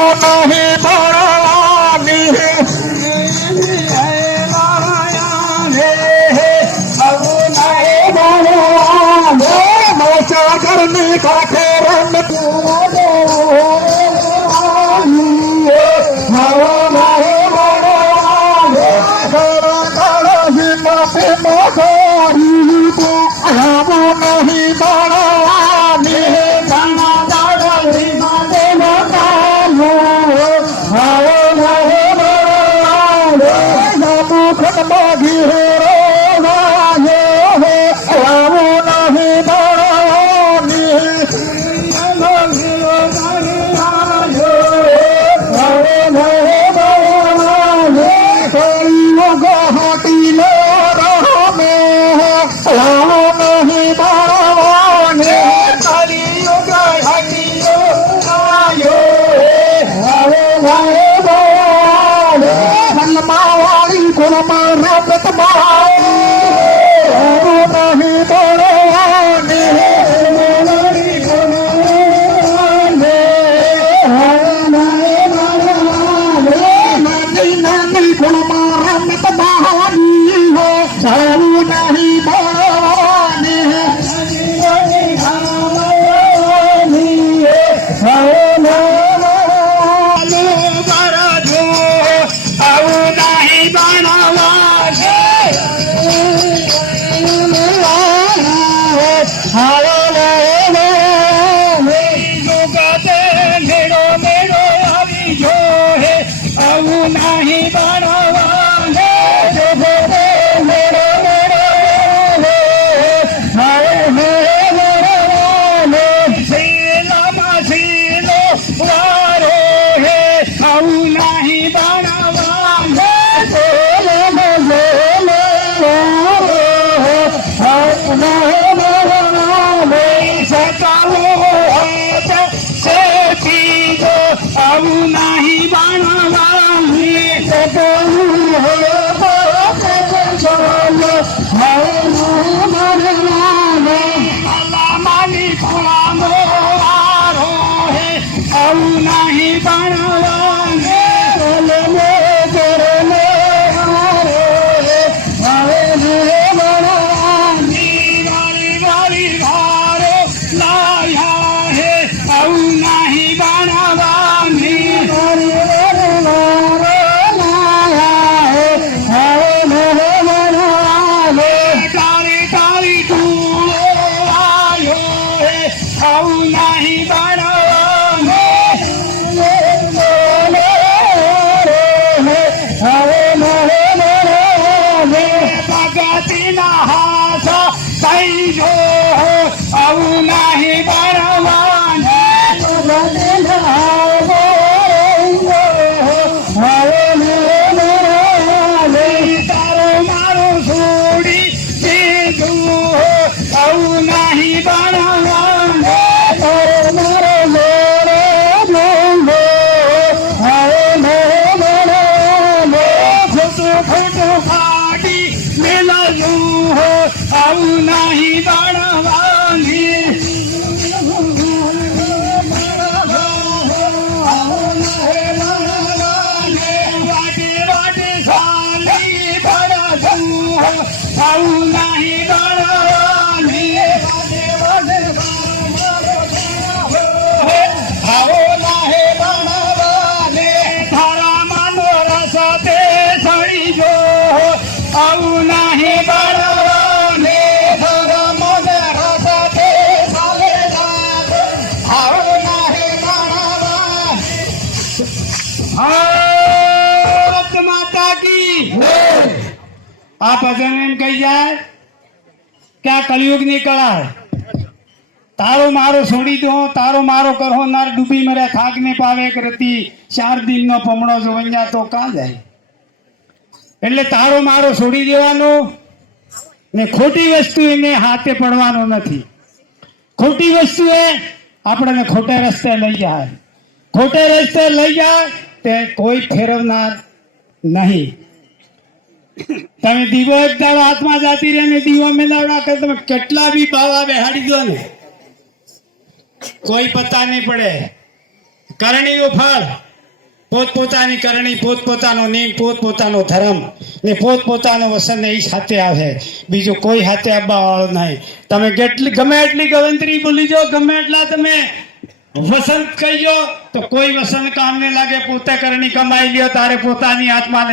નહીં ભણવાની ઘરની કાંઠે આ ભજન એમ કહી જાય કે આ કળિયુગ ની કળા તારો મારો છોડી દો તારો મારો કરહો નાર ડૂબી મરે ખાગ ને પાવે કરતી 4 દિન નો પમણો જોવંજા તો કા જાય એટલે તારો મારો છોડી દેવાનો ને ખોટી વસ્તુ એને હાથે પડવાનો નથી ખોટી વસ્તુ એ આપણને ખોટે રસ્તે લઈ જાય ખોટે રસ્તે લઈ જાય તે કોઈ ફેરવનાર નહીં તમે દીવો એક દાડો હાથમાં જાતી રહે ને દીવો મેલાવડા કરે તમે કેટલા બી બાવા બેહાડી દો ને કોઈ પતા નહીં પડે કરણીયું ફળ પોતપોતાની કરણી, પોતપોતાનો નિયમ, પોતપોતાનો ધર્મ ને પોતપોતાનો વસન એ સાથે આવે, બીજું કોઈ હાથે આવવા વાળો નહીં. તમે ગમે એટલી ગવંતરી બોલી જાઓ, ગમે એટલા તમે વસંત કહીજો, તો કોઈ વસંત કામ ને લાગે. પોતે કરણી કમાઈ લ્યો તારે પોતાની આત્માને